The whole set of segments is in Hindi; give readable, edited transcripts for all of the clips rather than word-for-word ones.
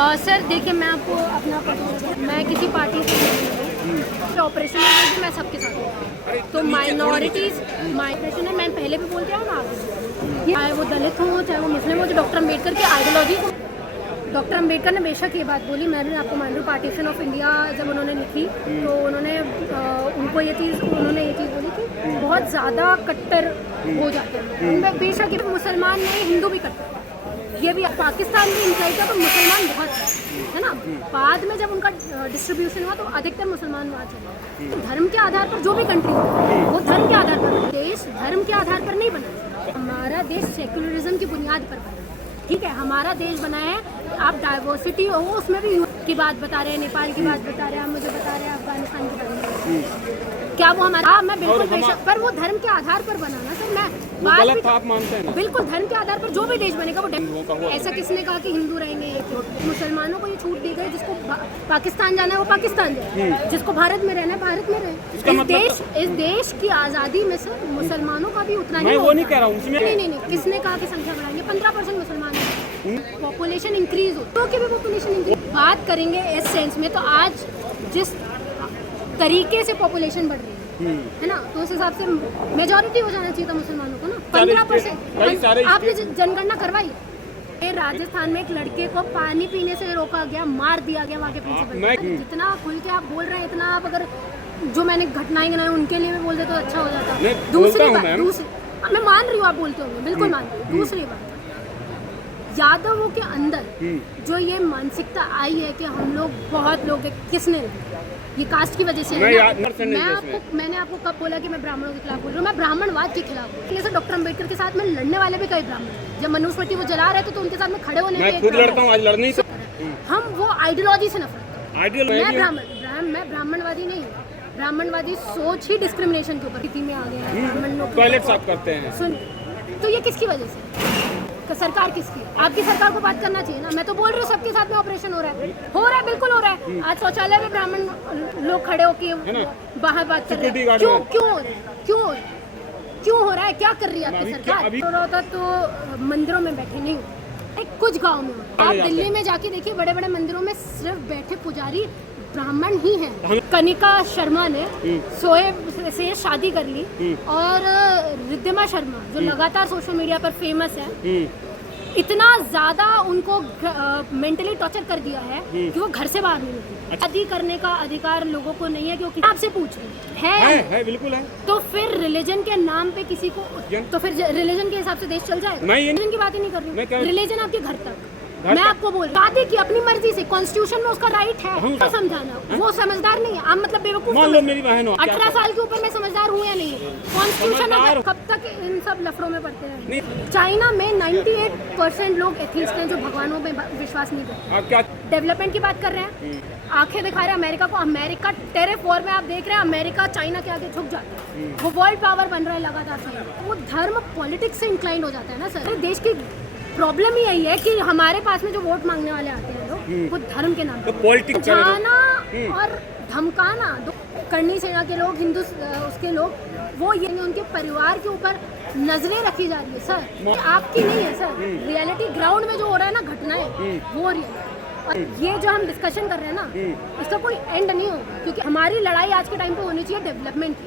सर देखिए, मैं आपको अपना मैं किसी पार्टी से ऑपरेशन में मैं सबके साथ हूँ। तो माइनॉरिटीज़ माइग्रेशन है, मैं पहले भी बोलती हूँ ना आगे, चाहे वो दलित हो चाहे वो मुस्लिम हो, जो डॉक्टर अम्बेडकर की आइडियोलॉजी को, डॉक्टर अम्बेडकर ने बेशक ये बात बोली, मैं भी आपको मान रही हूँ, पार्टीशन ऑफ इंडिया जब उन्होंने लिखी तो उन्होंने ये चीज़ बोली कि बहुत ज़्यादा कट्टर हो जाते हैं उनमें, बेशक ये मुसलमान नहीं हिंदू भी कट्टर, ये भी पाकिस्तान भी इंप्लाई था, तो मुसलमान बहुत है ना। बाद में जब उनका डिस्ट्रीब्यूशन हुआ तो अधिकतर मुसलमान वहाँ चले। धर्म के आधार पर जो भी कंट्री वो धर्म के आधार पर, देश धर्म के आधार पर नहीं बना। हमारा देश सेक्युलरिज्म की बुनियाद पर बना, ठीक है, हमारा देश बना है। आप डाइवर्सिटी हो उसमें भी की बात बता रहे हैं, नेपाल की बात बता रहे हैं, आप मुझे बता रहे हैं अफगानिस्तान की बात, क्या वो हमारा, मैं बिल्कुल बेशक, पर वो धर्म के आधार पर बना ना सर, मैं गलत आप मानते हैं? बिल्कुल धर्म के आधार पर जो भी देश बनेगा वो ऐसा किसने कहा कि हिंदू रहेंगे? मुसलमानों को ये छूट दी गई, जिसको पाकिस्तान जाना है वो पाकिस्तान जाए, जिसको भारत में रहना है भारत में रहे। इस देश की आज़ादी में सर मुसलमानों का भी उतना ही, वो नहीं कह रहा हूँ, नहीं, किसने कहा कि संख्या बढ़ाएंगे? 15% मुसलमान है, पॉपुलेशन इंक्रीज हो तो भी पॉपुलेशन इंक्रीज बात करेंगे इस सेंस में, तो आज जिस तरीके से पॉपुलेशन बढ़ रही है ना, तो उस हिसाब से मेजॉरिटी हो जाना चाहिए था मुसलमानों को ना। 15% आपने जनगणना करवाई है? राजस्थान में एक लड़के को पानी पीने से रोका गया, मार दिया गया वहाँ के प्रिंसिपल। जितना खुल के आप बोल रहे हैं, इतना आप अगर जो मैंने घटनाएं गिनाई उनके लिए भी बोल दे तो अच्छा हो जाता। दूसरी बात, मैं मान रही हूँ आप बोलते होंगे, बिल्कुल मान रही हूँ। दूसरी बात, यादवों के अंदर जो ये मानसिकता आई है कि हम लोग बहुत लोग, किसने, ये कास्ट की वजह से है ना? मैंने आपको कब बोला कि मैं ब्राह्मणों के खिलाफ बोल रही हूँ? मैं ब्राह्मणवाद के खिलाफ हूँ। जैसे डॉक्टर अम्बेडकर के साथ में लड़ने वाले भी कई ब्राह्मण, जब मनुस्मृति वो जला रहे थे तो उनके साथ में खड़े होने मैं खुद लड़ता हूँ, आज लड़ने से हम वो आइडियोलॉजी से नफरत। मैं ब्राह्मणवादी नहीं हूँ, ब्राह्मणवादी सोच ही डिस्क्रिमिनेशन के ऊपर स्थिति में आ गए हैं। ब्राह्मण लोग टॉयलेट साफ करते हैं। सुन, तो ये किसकी वजह से? सरकार किसकी? आपकी सरकार को बात करना चाहिए ना। मैं तो बोल रही हूँ सबके साथ में ऑपरेशन हो रहा है, बिल्कुल हो रहा है। आज शौचालय में ब्राह्मण लोग खड़े होके बाहर बात कर रहे हैं। क्यों हो रहा है? क्या कर रही है आपकी सरकार? हो रहा था तो मंदिरों में बैठे नहीं हो, कुछ गाँव में हो। आप दिल्ली में जाके देखिए, बड़े बड़े मंदिरों में सिर्फ बैठे पुजारी ब्राह्मण ही हैं। कनिका शर्मा ने शोएब से शादी कर ली, और रिद्धिमा शर्मा जो लगातार सोशल मीडिया पर फेमस है, इतना ज्यादा उनको मेंटली टॉर्चर कर दिया है कि वो घर से बाहर नहीं निकली। शादी करने का अधिकार लोगों को नहीं है, क्योंकि आपसे पूछ रहे है बिल्कुल है। तो फिर रिलीजन के नाम पे किसी को, तो फिर रिलीजन के हिसाब से देश चल जाएगा? रिलीजन की बात ही नहीं कर रही हूँ, रिलीजन आपके घर तक। मैं आपको बोल शादी की अपनी मर्जी से, कॉन्स्टिट्यूशन में उसका राइट है तो समझाना। वो समझदार नहीं है, आप मतलब बेवकूफ। मान लो मेरी बहन हो, 18 साल के ऊपर मैं समझदार हूँ या नहीं? कॉन्स्टिट्यूशन कब तक इन सब लफड़ों में पड़ते हैं? चाइना में 98% लोग एथीस्ट हैं, जो भगवानों में विश्वास नहीं करते। डेवलपमेंट की बात कर रहे हैं, आंखें दिखा रहे हैं अमेरिका को। अमेरिका टेरिफ वॉर में आप देख रहे हैं, अमेरिका चाइना के आगे झुक जाता है, वो वर्ल्ड पावर बन रहा है लगातार। वो धर्म पॉलिटिक्स से इंक्लाइंड हो जाता है ना सर। देश की प्रॉब्लम ही यही है कि हमारे पास में जो वोट मांगने वाले आते हैं लोग, वो धर्म के नाम पे जाना और धमकाना। करनी सेना के लोग, हिंदू उसके लोग, वो ये उनके परिवार के ऊपर नजरें रखी जा रही है सर, आपकी नहीं है सर। रियलिटी ग्राउंड में जो हो रहा है ना घटनाएं, वो रियल। और ये जो हम डिस्कशन कर रहे हैं ना, इसका कोई एंड नहीं होगा, क्योंकि हमारी लड़ाई आज के टाइम पे होनी चाहिए डेवलपमेंट की।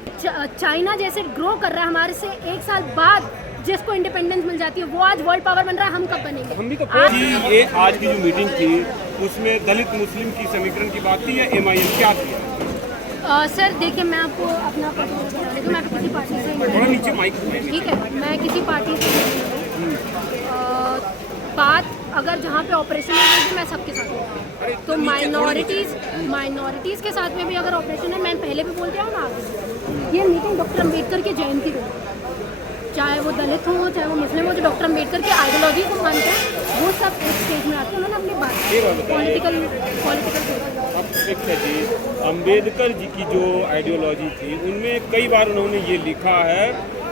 चाइना जैसे ग्रो कर रहा है, हमारे से 1 साल बाद जिसको इंडिपेंडेंस मिल जाती है, वो आज वर्ल्ड पावर बन रहा है। हम कब बनेंगे? हम भी तो ये आज की जो मीटिंग थी उसमें दलित मुस्लिम की समीकरण की बात थी या MIM क्या थी? सर देखिए, मैं आपको अपना मैं किसी पार्टी से नीचे माइक, ठीक है, मैं किसी पार्टी से बात, अगर जहाँ पे ऑपरेशन है मैं सबके साथ हूँ। तो माइनॉरिटीज़ के साथ में भी अगर ऑपरेशन है, मैं पहले भी बोलती हूँ ना आगे, ये मीटिंग डॉक्टर अम्बेडकर की जयंती को, चाहे वो दलित हो चाहे वो मुस्लिम हो, जो डॉक्टर अम्बेडकर की आइडियोलॉजी को मानते हैं, वो सब एक स्टेज में आते हैं। उन्होंने अपनी बात पॉलिटिकल जी, अम्बेडकर जी की जो आइडियोलॉजी थी उनमें कई बार उन्होंने ये लिखा है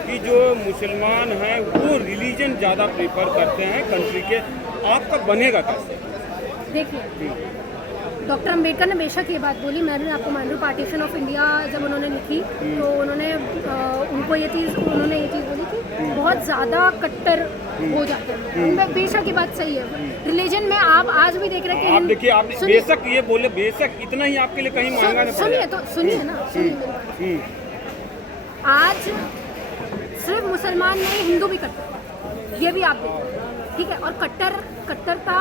कि जो मुसलमान हैं वो रिलीजन ज़्यादा प्रेफर करते हैं कंट्री के। आपका बनेगा कैसे? देखिए, डॉक्टर अंबेडकर ने बेशक ये बात बोली। मैंने आपको मान लूँ पार्टीशन ऑफ इंडिया जब उन्होंने लिखी तो उन्होंने उनको ये चीज़ बोली कि बहुत ज़्यादा कट्टर हो जाते हैं। बेशक ये बात सही है। रिलीजन में आप आज भी देख रहे हैं कि आप देखिए, आप बेशक ये बोले, बेशक इतना ही आपके लिए कहीं महंगा नहीं पड़ेगा। सुनिए ना, सुनिए मेरी बात। आज सिर्फ मुसलमान नहीं, हिंदू भी कट्टर, ये भी आप देखिए, ठीक है। और कट्टरता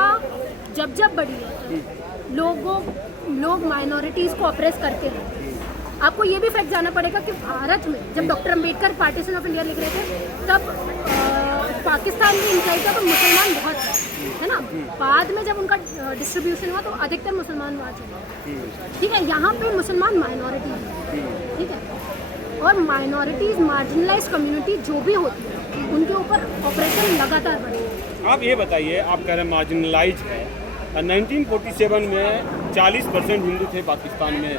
जब बढ़ी है, लोग माइनॉरिटीज़ को ऑप्रेस करते हैं। आपको ये भी फैक्ट जाना पड़ेगा कि भारत में जब doctor Ambedkar partition of India लिख रहे थे तब पाकिस्तान में इंक्लाइड था तो मुसलमान बहुत है ना। बाद में जब उनका डिस्ट्रीब्यूशन हुआ तो अधिकतर मुसलमान वहाँ चले, ठीक है। यहाँ पे मुसलमान माइनॉरिटी है, ठीक है। और माइनॉरिटीज़, मार्जिनलाइज कम्युनिटी जो भी होती है उनके ऊपर ऑपरेशन लगातार बढ़े। आप ये बताइए, आप कह रहे हैं मार्जिनलाइज है। 1947 में 40% हिंदू थे पाकिस्तान में,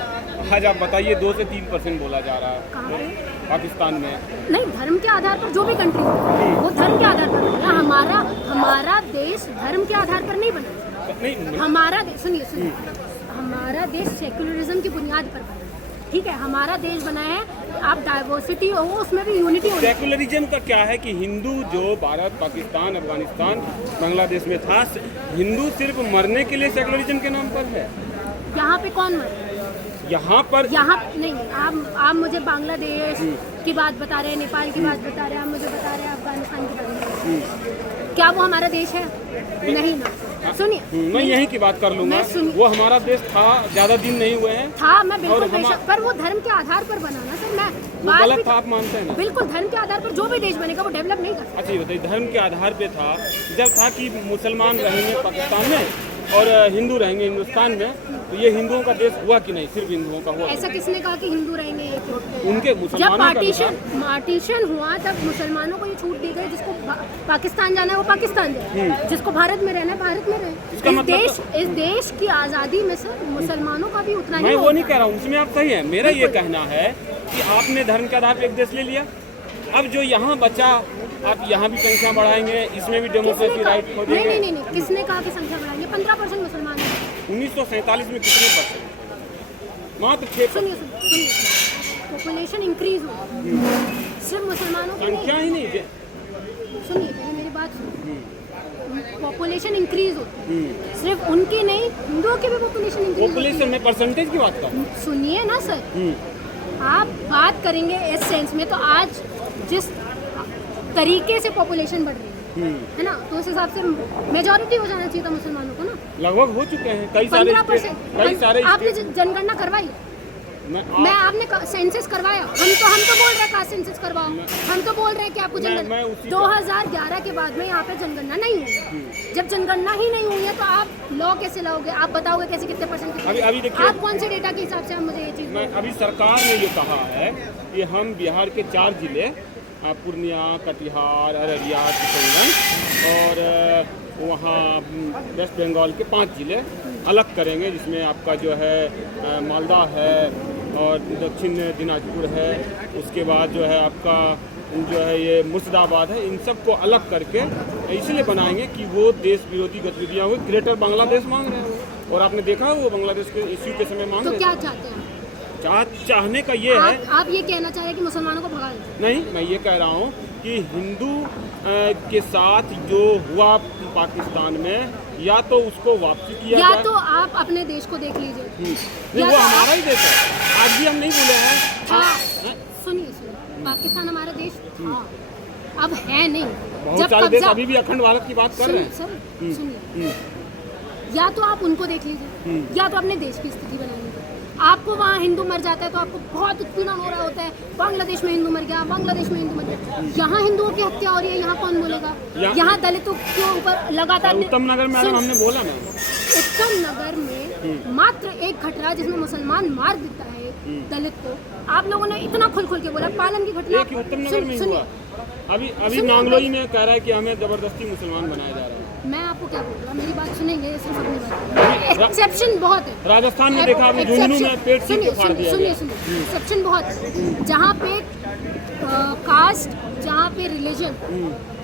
आज आप बताइए 2 से 3% बोला जा रहा है। कहाँ पे? पाकिस्तान में नहीं, धर्म के आधार पर जो भी कंट्री वो धर्म के आधार पर बना। हमारा देश धर्म के आधार पर नहीं बना। नहीं, हमारा देश, सुनिए, हमारा देश सेक्युलरिज्म की बुनियाद पर बना, ठीक है। हमारा देश बना है, आप डाइवर्सिटी हो उसमें भी यूनिटी हो। सेकुलरिज्म का क्या है कि हिंदू जो भारत, पाकिस्तान, अफगानिस्तान, बांग्लादेश में था, हिंदू सिर्फ मरने के लिए सेकुलरिज्म के नाम पर है। यहाँ पे कौन मरे? यहाँ नहीं, आप मुझे बांग्लादेश की बात बता रहे हैं, नेपाल की बात बता रहे हैं, आप मुझे बता रहे हैं अफगानिस्तान की बात बता रहे हैं। क्या वो हमारा देश है? नहीं ना। सुनिए, मैं यहीं की बात कर लूँगा। वो हमारा देश था, ज़्यादा दिन नहीं हुए हैं। था, मैं बिल्कुल बेशक, पर वो धर्म के आधार पर बना ना सर। मैं गलत था, आप मानते हैं ना? बिल्कुल, धर्म के आधार पर जो भी देश बनेगा वो डेवलप नहीं कर सकता। अच्छा, ये बताइए, धर्म के आधार पे था जब था कि मुसलमान रहेंगे पाकिस्तान में और हिंदू रहेंगे हिंदुस्तान में, तो ये हिंदुओं का देश हुआ कि नहीं? सिर्फ हिंदुओं का हुआ? ऐसा किसने कहा कि हिंदू रहेंगे? उनके जब पार्टीशन हुआ तब मुसलमानों को ये छूट दी गई, जिसको पाकिस्तान जाना है वो पाकिस्तान जाए, जिसको भारत में रहना है भारत में रहे। इस देश की आज़ादी में सर मुसलमानों का भी उतना ही। मैं वो नहीं कह रहा हूँ, उसमें आप सही है। मेरा ये कहना है कि आपने धर्म के आधार पर एक देश ले लिया, अब जो यहाँ बचा आप यहाँ भी संख्या बढ़ाएंगे, इसमें भी डेमोक्रेसी राइट हो जाएगा। नहीं, किसने कहा कि संख्या बढ़ाएंगे? 15% मुसलमान हैं। 1947 में कितने परसेंट? मात्र 6%। सुनिए, पॉपुलेशन इंक्रीज हो, सिर्फ मुसलमानों की संख्या ही नहीं। सुनिए, पहले मेरी बात सुनिए। पॉपुलेशन इंक्रीज हो, सिर्फ उनकी नहीं, हिंदुओं की भी पॉपुलेशन इंक्रीज। पॉपुलेशन में परसेंटेज की बात कर, सुनिए ना सर, आप बात करेंगे इस सेंस में तो आज जिस तरीके से पॉपुलेशन बढ़ रही है ना, तो उस हिसाब से मेजॉरिटी हो जाना चाहिए था मुसलमानों को ना। लगभग हो चुके हैं कई सारे 15%। आपने जनगणना करवाई? मैं आपने सेंसस करवाया? हम तो बोल रहे हैं कास्ट सेंसस करवाओ, हम तो बोल रहे हैं कि आपको जनगणना 2011 के बाद में यहाँ पे जनगणना नहीं हुई। जब जनगणना ही नहीं हुई है तो आप लॉ कैसे लाओगे? आप बताओगे कैसे कितने परसेंट? अभी देखिए, आप कौन से डेटा के हिसाब से आप मुझे ये चीज़? अभी सरकार ने ये कहा है कि हम बिहार के 4 जिले, पूर्णिया, कटिहार, अररिया, किशनगंज और वहाँ वेस्ट बंगाल के 5 जिले अलग करेंगे, जिसमें आपका जो है मालदा है और दक्षिण दिनाजपुर है, उसके बाद जो है आपका जो है ये मुर्शिदाबाद है। इन सब को अलग करके इसलिए बनाएंगे कि वो देश विरोधी गतिविधियाँ हुई, ग्रेटर बांग्लादेश मांग रहे हैं। और आपने देखा वो बांग्लादेश के इश्यू के समय मांग रहे हैं। तो क्या चाहते हैं? चाहने का ये है, आप ये कहना चाह रहे हैं कि मुसलमानों को भगा दें? नहीं, मैं ये कह रहा हूँ कि हिंदू के साथ जो हुआ पाकिस्तान में, या तो उसको वापसी किया या जाए, तो आप अपने देश को देख लीजिए। नहीं, वो हमारा ही देश है। आज भी हम नहीं बोले हैं। सुनिए, पाकिस्तान हमारा देश था, अब है नहीं। बहुत सारे देश अभी भी अखंड भारत की बात कर रहे हैं। सर सुनिए, या तो आप उनको देख लीजिए या तो अपने देश की स्थिति बना लीजिए। आपको वहाँ हिंदू मर जाता है तो आपको बहुत उत्पीड़न हो रहा होता है, बांग्लादेश में हिंदू मर गया, बांग्लादेश में हिंदू मर गया। यहाँ हिंदुओं की हत्या हो रही है, यहाँ कौन बोलेगा? यहाँ दलितों के ऊपर लगातार। उत्तम नगर में हमने बोला ना, उत्तम नगर में मात्र एक घटना जिसमें मुसलमान मार देता है दलित को, आप लोगों ने इतना खुल के बोला। पालन की घटना उत्तम नगर में हुआ। अभी नांगलोई में कह रहा है कि हमें जबरदस्ती मुसलमान बनाया जा रहा है। मैं आपको क्या बोल रहा हूँ, मेरी बात सुनेंगे सिर्फ अपनी बात। एक्सेप्शन बहुत है। राजस्थान में देखा आपने, झुंझुनू में पेट छीन के फाड़ दिया गया। सुनिए, एक्सेप्शन बहुत है। जहाँ पे कास्ट, जहाँ पे रिलीजन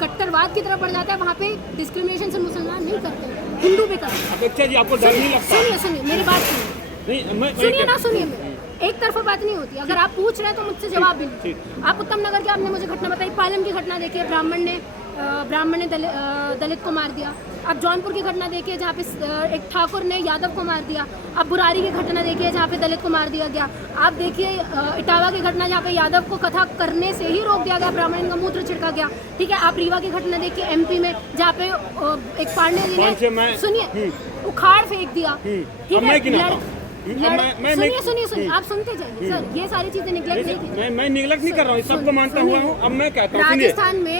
कट्टरवाद की तरफ बढ़ जाता है, वहाँ पे डिस्क्रिमिनेशन से मुसलमान नहीं करते। हिंदू भी कर रहा है। अपेक्षा जी आपको डर नहीं लगता? सुनिए मेरी बात सुनिए, नहीं मैं सुनिए ना, सुनिए, एक तरफा बात नहीं होती। अगर आप पूछ रहे हैं तो मुझसे जवाब भी नहीं। आप उत्तम नगर की आपने मुझे घटना बताई, पालम की घटना देखिए, ब्राह्मण ने दलित को मार दिया। अब जौनपुर की घटना देखिए जहाँ पे एक ठाकुर ने यादव को मार दिया। अब बुरारी की घटना देखिए जहाँ पे दलित को मार दिया गया। आप देखिए इटावा की घटना जहाँ पे यादव को कथा करने से ही रोक दिया गया, ब्राह्मण का मूत्र छिड़का गया। ठीक है, आप रीवा की घटना देखिए एमपी में जहाँ पे एक पांडे जी ने, सुनिए, उखाड़ फेंक दिया। ठीक है, सुनिए, आप सुनते जाइए सर, ये सारी चीजें निगलेक्ट नहीं की। मैं निगलेक्ट नहीं कर रहा हूँ, सबको मानता हुआ हूँ। अब मैं कहता हूँ,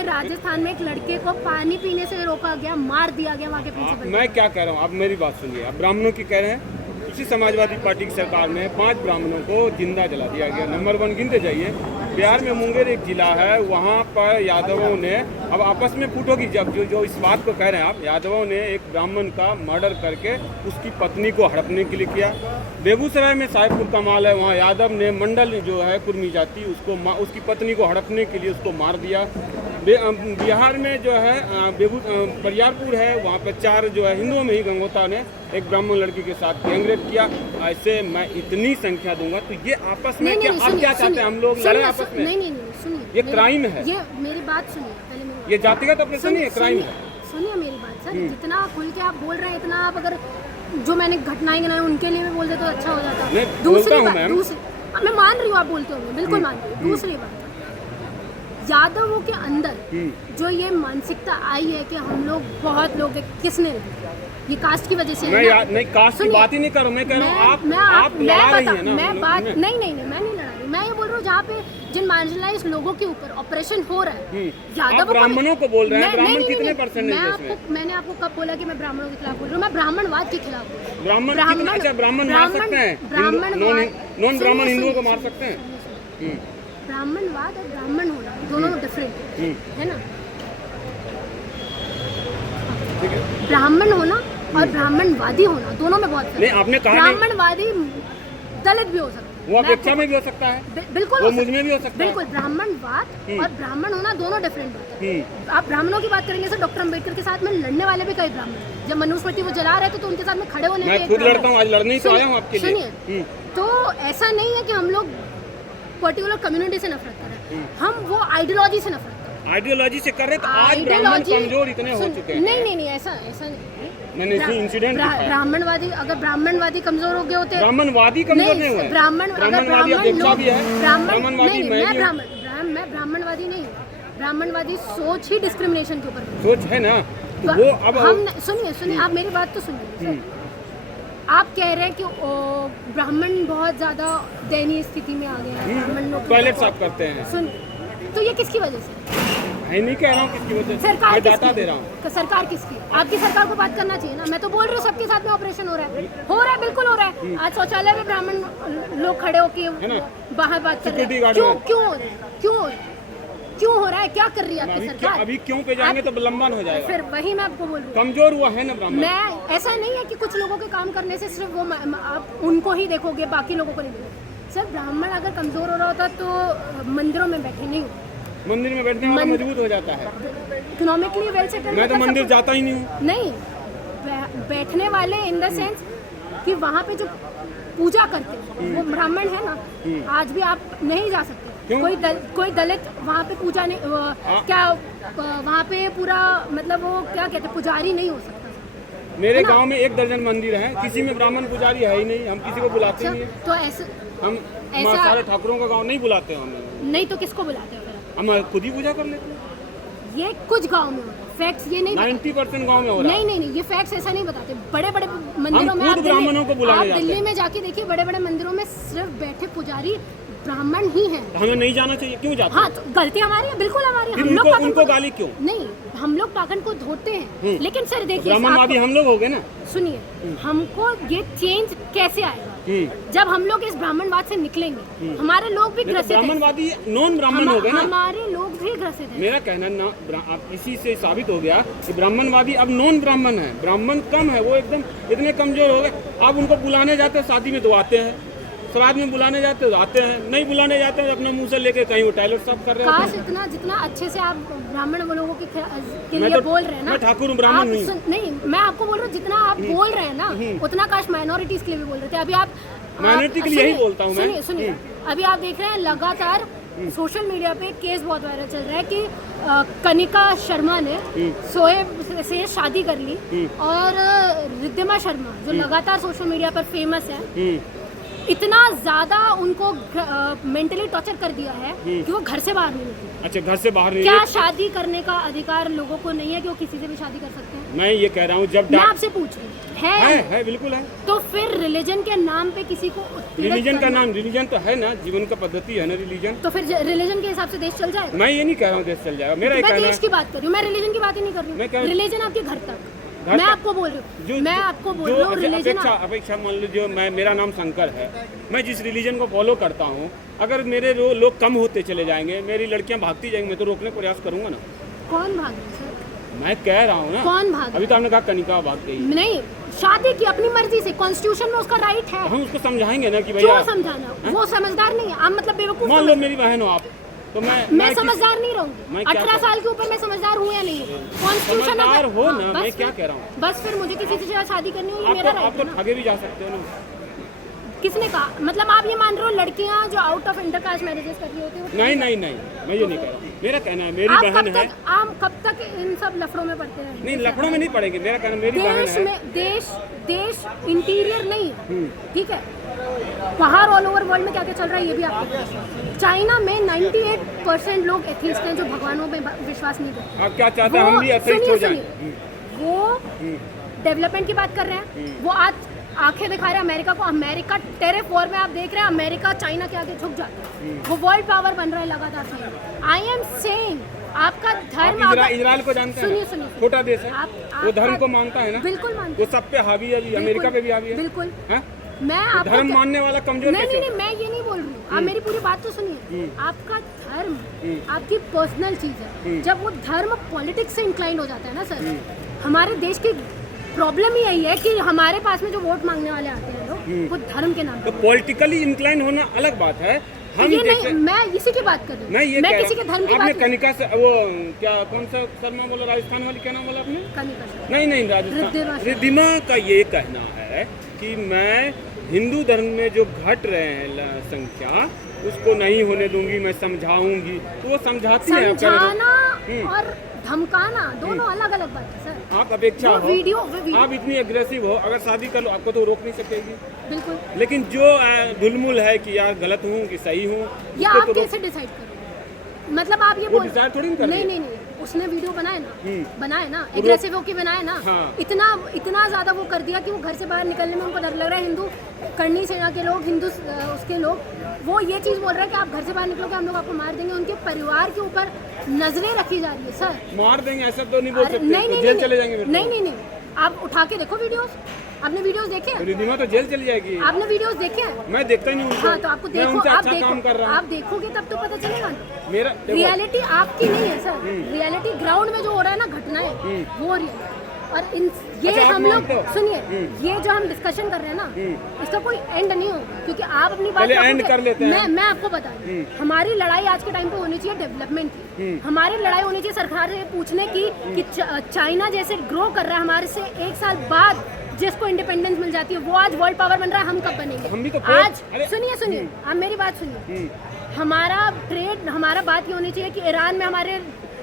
राजस्थान में एक लड़के को पानी पीने से रोका गया, मार दिया गया वहाँ के प्रिंसिपल। मैं क्या कह रहा हूँ, अब मेरी बात सुनिए। अब ब्राह्मणों की कह रहे हैं, इसी समाजवादी पार्टी की सरकार में 5 ब्राह्मणों को जिंदा जला दिया गया। नंबर 1 गिनते जाइए। बिहार में मुंगेर एक जिला है, वहाँ पर यादवों ने, अब आपस में फूट होगी जब जो इस बात को कह रहे हैं आप, यादवों ने एक ब्राह्मण का मर्डर करके उसकी पत्नी को हड़पने के लिए किया। बेगूसराय में साहिबपुर का माल है, वहाँ यादव ने मंडल जो है कुर्मी जाति, उसकी पत्नी को हड़पने के लिए उसको मार दिया। बिहार में जो है बरियारपुर है, वहाँ पर 4 जो है हिंदुओं में ही गंगोता ने एक ब्राह्मण लड़की के साथ गैंगरेप किया। ऐसे मैं इतनी संख्या दूंगा। तो ये आपस में क्या आप क्या चाहते हैं, हम लोग लड़े आपस में? नहीं, सुनिए, ये क्राइम है। ये मेरी बात सुनिए पहले। ये जातिगत ऑपरेशन नहीं है, क्राइम है। सुनिए मेरी बात सर, जितना खुल के आप बोल रहे हैं, इतना आप अगर जो मैंने घटनाएं गिनाई उनके लिए भी बोल दे तो अच्छा हो जाता। दूसरी बात, मैं मान रही हूँ आप बोलते होंगे, बिल्कुल मान रही हूँ। दूसरी बात, यादवों के अंदर जो ये मानसिकता आई है कि हम लोग बहुत लोग, किसने, ये कास्ट की वजह से नहीं कास्ट की बात ही नहीं कर रहा हूँ। मैं कह रहा हूँ आप लड़ा रही हैं ना। मैं बात नहीं, मैं नहीं लड़ा रही। मैं ये बोल रहा हूँ जहाँ पे जिन मार्जिनलाइज लोगों के ऊपर ऑपरेशन हो रहा है, यादव ब्राह्मणों को बोल रहे हैं। ब्राह्मण कितने परसेंट है इसमें? मैंने आपको कब बोला कि मैं ब्राह्मणों के खिलाफ बोल रही हूँ? मैं ब्राह्मणवाद के खिलाफ बोल रही हूँ। ब्राह्मण मार सकते हैं, नॉन ब्राह्मण हिंदुओं को मार सकते हैं। ब्राह्मणवाद और ब्राह्मण होना दोनों डिफरेंट है ना। ब्राह्मण होना और ब्राह्मणवादी होना दोनों में बहुत नहीं, आपने कहा ब्राह्मणवादी दलित भी हो सकता है, वो अपेक्षा में भी हो सकता है, बिल्कुल वो मुझ में भी हो सकता है। बिल्कुल, ब्राह्मणवाद और ब्राह्मण होना दोनों डिफरेंट बात है। आप ब्राह्मणों की बात करेंगे तो डॉक्टर अम्बेडकर के साथ में लड़ने वाले भी कई ब्राह्मण, जब मनुस्मृति वो जला रहे थे तो उनके साथ में खड़े होने में, मैं खुद लड़ता हूँ, आज लड़ने ही तो आया हूँ आपके लिए। सुनिए, तो ऐसा नहीं है कि हम लोग पर्टिकुलर कम्युनिटी से नफरत कर रहे हैं, हम वो आइडियोलॉजी से नफरत कर रहे हैं। आइडियोलॉजी से कर रहे हैं तो आज ब्राह्मण कमजोर इतने हो चुके हैं। नहीं, ऐसा नहीं। मैंने इंसिडेंट ब्राह्मणवादी, अगर ब्राह्मणवादी कमजोर हो गए होते, ब्राह्मणवादी कमजोर नहीं हुए। ब्राह्मणवादी अपेक्षा भी है, ब्राह्मणवादी मैं ब्राह्मणवादी नहीं, ब्राह्मणवादी सोच ही डिस्क्रिमिनेशन के ऊपर सोच है ना। तो वो अब हम सुनिए, आप मेरी बात तो सुनिए। आप कह रहे हैं कि ब्राह्मण बहुत ज्यादा दयनीय स्थिति में आ गए हैं, ब्राह्मण लोग टॉयलेट साफ करते हैं। सुन, तो ये किसकी वजह से? मैं नहीं कह रहा हूँ किसकी वजह से, सरकार डाटा दे रहा हूँ। सरकार किसकी? आपकी सरकार को बात करना चाहिए ना। मैं तो बोल रही हूँ सबके साथ में ऑपरेशन हो रहा है, बिल्कुल हो रहा है। आज शौचालय में ब्राह्मण लोग खड़े होके बाहर बात कर रहे हैं। क्यों हो रहा है? क्या कर रही है आपकी सरकार? अभी क्यों पे जाएंगे तो लंबन हो जाएगा। फिर वही मैं आपको बोल रही हूँ, कमजोर हुआ है ना ब्राह्मण। मैं ऐसा नहीं है कि कुछ लोगों के काम करने से सिर्फ वो आप उनको ही देखोगे, बाकी लोगों को नहीं देखोगे। सर, ब्राह्मण अगर कमजोर हो रहा होता तो मंदिरों में बैठे नहीं हो, मंदिर में बैठने वाला मजबूत हो जाता है। Economically well settled. मैं तो मंदिर जाता ही नहीं हूँ। नहीं, बैठने वाले इन द सेंस कि वहाँ पे जो पूजा करते हैं वो ब्राह्मण है ना। आज भी आप नहीं जा सकते। कोई दलित वहाँ पे पूजा नहीं, क्या वहाँ पे पूरा मतलब वो क्या कहते हैं, पुजारी नहीं हो सकता। मेरे गांव में 1 दर्जन मंदिर है, किसी में ब्राह्मण पुजारी है ही नहीं। हम किसी को बुलाते नहीं है। तो ऐसे हम सारे ठाकुरों का गांव नहीं बुलाते हैं। हम नहीं तो किसको बुलाते हैं? हम खुद ही पूजा कर लेते हैं। ये कुछ गांव में हो रहा है, फैक्ट्स ये नहीं 90% गांव में हो रहा है। नहीं, ये फैक्ट्स ऐसा नहीं बताते। बड़े बड़े मंदिरों में आप ब्राह्मणों को बुलाने जाते हैं। दिल्ली में जाके देखिए, बड़े बड़े मंदिरों में सिर्फ बैठे पुजारी ब्राह्मण ही हैं। हमें नहीं जाना चाहिए, क्यों जाते? हाँ, तो गलती हमारी है, बिल्कुल हमारी है। हम लोग उनको गाली क्यों? नहीं, हम लोग पाखंड को धोते हैं, लेकिन सर देखिए, ब्राह्मणवादी हम लोग हो गए ना। सुनिए, हमको ये चेंज कैसे आएगा जब हम लोग इस ब्राह्मणवाद से निकलेंगे। हमारे लोग भी ग्रसित हैं। ब्राह्मणवादी नॉन ब्राह्मण हो गए ना। हमारे लोग भी ग्रसित हैं। मेरा कहना ना, आप इसी से साबित हो गया कि ब्राह्मणवादी अब नॉन ब्राह्मण है। ब्राह्मण कम है, वो एकदम इतने कमजोर हो गए। आप उनको बुलाने जाते हैं, शादी में दुआते हैं। श्राद्ध में बुलाने जाते हो आते हैं, नहीं बुलाने जाते हैं अपना मुंह से लेके कहीं वो टॉयलेट साफ कर रहे होते काश हैं। इतना जितना अच्छे से आप ब्राह्मण लोगों के मैं लिए तो- बोल रहे हैं ना, मैं ठाकुर हूँ, ब्राह्मण आप नहीं हूँ। नहीं, मैं आपको बोल रहा हूँ जितना आप बोल रहे हैं ना, उतना काश माइनॉरिटीज के लिए भी बोल रहे थे। अभी आप माइनॉरिटी के लिए यही बोलता हूँ मैं। सुनिए सुनिए, अभी आप देख रहे हैं लगातार सोशल मीडिया पे केस बहुत वायरल चल रहा है कि कनिका शर्मा ने शोएब से शादी कर ली और रिद्धिमा शर्मा जो लगातार सोशल मीडिया पर फेमस है, इतना ज्यादा उनको मेंटली टॉर्चर कर दिया है कि वो घर से बाहर नहीं निकले। अच्छा, घर से बाहर नहीं क्या निकले। शादी करने का अधिकार लोगों को नहीं है कि वो किसी से भी शादी कर सकते हैं? मैं ये कह रहा हूँ जब मैं आपसे पूछ रही हूँ, है बिल्कुल है। तो फिर रिलीजन के नाम पे किसी को उत्पीड़ित रिलीजन का करना- नाम, रिलीजन तो है ना, जीवन का पद्धति है ना रिलीजन। तो फिर रिलीजन के हिसाब से देश चल जाएगा। मैं ये नहीं कह रहा हूँ देश चल जाएगा, मेरा ये मैं कहना देश है की बात कर रही हूँ, मैं रिलीजन की बात ही नहीं कर मैं रही कह- हूँ। रिलीजन आपके घर तक, घर मैं तक- आपको बोल रही हूँ, मैं आपको बोल रही हूँ रिलीजन। अपेक्षा मान लो जो मेरा नाम शंकर है, मैं जिस रिलीजन को फॉलो करता हूँ, अगर मेरे लोग कम होते चले जाएंगे, मेरी लड़कियाँ भागती जाएंगी, मैं तो रोकने का प्रयास करूंगा ना। कौन भाग रहा है सर? मैं कह रहा हूँ ना, कौन भाग अभी तो आपने कहा कनिका भाग गई। नहीं, शादी की अपनी मर्जी से, कॉन्स्टिट्यूशन में उसका राइट है। हम उसको समझाएंगे ना कि क्यों भैया समझाना? वो समझदार नहीं है, आप मतलब बेवकूफ। मान लो मेरी बहन हो आप, तो मैं समझदार नहीं रहूंगी। मैं क्या 18 करूं? साल के ऊपर मैं समझदार हूँ या नहीं? कॉन्स्टिट्यूशन समझदार हो हाँ, ना, बस मैं क्या फिर- कह रहा हूँ। बस फिर मुझे किसी से शादी करनी हो, ये आप मेरा तो राइट आप है तो ना। ठगे भी जा सकते हो ना। किसने कहा? मतलब आप ये मान रहे हो लड़कियां जो आउट ऑफ इंटरकास्ट मैरिजेस कर रही होती है? नहीं नहीं नहीं, मैं ये नहीं कह रहा हूँ। मेरा कहना है मेरी आप बहन कब है। तक आप कब तक इन सब लफड़ों में पड़ते हैं? नहीं, लफड़ों में नहीं पड़ेंगे, मेरा कहना मेरी बहन देश है। में देश इंटीरियर नहीं है, ठीक है? बाहर ऑल ओवर वर्ल्ड में क्या क्या चल रहा है ये भी आपको पता है। चाइना में 98% लोग एथिस्ट हैं जो भगवानों में विश्वास नहीं करते। आप क्या चाहते हैं हम भी एथिस्ट हो जाएं? वो डेवलपमेंट की बात कर रहे हैं, वो आज आंखें दिखा रहे हैं अमेरिका को। अमेरिका टेरिफ वॉर में आप देख रहे हैं, अमेरिका चाइना के आगे झुक जाता है, वो वर्ल्ड पावर बन रहा है लगातार से। आई एम सेइंग आपका धर्म इजराइल को जानते हैं? सुनिए छोटा देश है, आप वो धर्म को मानता है ना। बिल्कुल मानते वो सब पे हावी है, अभी अमेरिका पे भी हावी है। बिल्कुल। हैं? मैं आपको धर्म मानने वाला कमजोर नहीं कैसे नहीं हो? नहीं, मैं ये नहीं बोल रही हूँ, आप मेरी पूरी बात तो सुनिए। आपका धर्म आपकी पर्सनल चीज है। जब वो धर्म पॉलिटिक्स से इंक्लाइन हो जाता है ना सर, हमारे देश की प्रॉब्लम ही यही है कि हमारे पास में जो वोट मांगने वाले आते हैं लोग, वो धर्म के नाम तो पे। पॉलिटिकली इंक्लाइन होना अलग बात है। हम ये जैसे नहीं, मैं इसी की बात कर रही मैं हूँ, ये मैं कह किसी के रहा धर्म हूँ, की आपने बात कनिका से वो क्या कौन सा शर्मा बोला, राजस्थान वाली, क्या नाम बोला आपने? नहीं। नहीं नहीं, रिद्धिमा राजस्थान शर्मा। रिद्धिमा का ये कहना है कि मैं हिंदू धर्म में जो घट रहे हैं संख्या, उसको नहीं होने दूंगी, मैं समझाऊंगी। तो वो समझाती है। समझाना और धमकाना दोनों अलग अलग बात है सर। आप अपेक्षा वो हो, वीडियो आप इतनी एग्रेसिव हो, अगर शादी कर लो आपको तो रोक नहीं सकेगी। बिल्कुल। लेकिन जो ढुलमुल है कि यार गलत हूँ कि सही हूँ, या उसको आप तो रोक- कैसे डिसाइड करोगे? मतलब आप ये वो बोल decide थोड़ी ना कर रही नहीं है। नहीं नहीं, उसने वीडियो बनाया ना, वो एग्रेसिव होके बनाया ना। हाँ। इतना ज्यादा वो कर दिया कि वो घर से बाहर निकलने में उनको डर लग रहा है। हिंदू करनी सेना के लोग, हिंदू उसके लोग, वो ये चीज बोल रहे हैं कि आप घर से बाहर निकलोगे हम लोग आपको मार देंगे। उनके परिवार के ऊपर नजरें रखी जा रही है सर। मार देंगे ऐसा तो नहीं बोल अरे, सकते, नहीं तो नहीं जेल नहीं, चले जाएंगे फिर तो। नहीं, आप उठा के देखो वीडियोस। आपने वीडियोस देखे तो हैं? रिद्धिमा तो जेल चली जाएगी। आपने वीडियोस देखे हैं? मैं देखता ही नहीं उनको। हाँ, तो आपको मैं देखो, उनसे आप अच्छा देखो, काम कर रहा हूँ। आप देखोगे तब तो पता चलेगा ना। मेरा देखो, रियलिटी आपकी नहीं है सर, रियलिटी ग्राउंड में जो हो रहा है ना घटनाएं, वो रियल। और ये अच्छा, आप हम लोग मानते हो? सुनिए, ये जो हम डिस्कशन कर रहे हैं ना, इसका कोई एंड नहीं होगा, क्योंकि आप अपनी बात पहले रखोगे। end कर लेते हैं। मैं आपको बता दूं, हमारी लड़ाई आज के टाइम पे होनी चाहिए डेवलपमेंट की। हमारी लड़ाई होनी चाहिए सरकार से पूछने की कि चाइना जैसे ग्रो कर रहा है, हमारे से 1 साल बाद जिसको इंडिपेंडेंस मिल जाती है, वो आज वर्ल्ड पावर बन रहा है, हम कब बनेंगे? हम भी तो आज अरे- सुनिए आप मेरी बात सुनिए। हमारा ट्रेड, हमारा बात ये होनी चाहिए कि ईरान में हमारे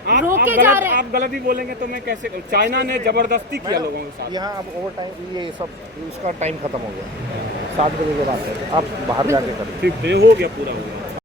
रोके जा रहे हैं। आप गलत ही बोलेंगे तो मैं कैसे? चाइना ने जबरदस्ती किया लोगों के साथ। यहाँ अब ओवर टाइम ये सब इसका टाइम खत्म हो गया, 7 बजे के बाद है, आप बाहर जाके करें। ठीक है, हो गया, पूरा हो गया।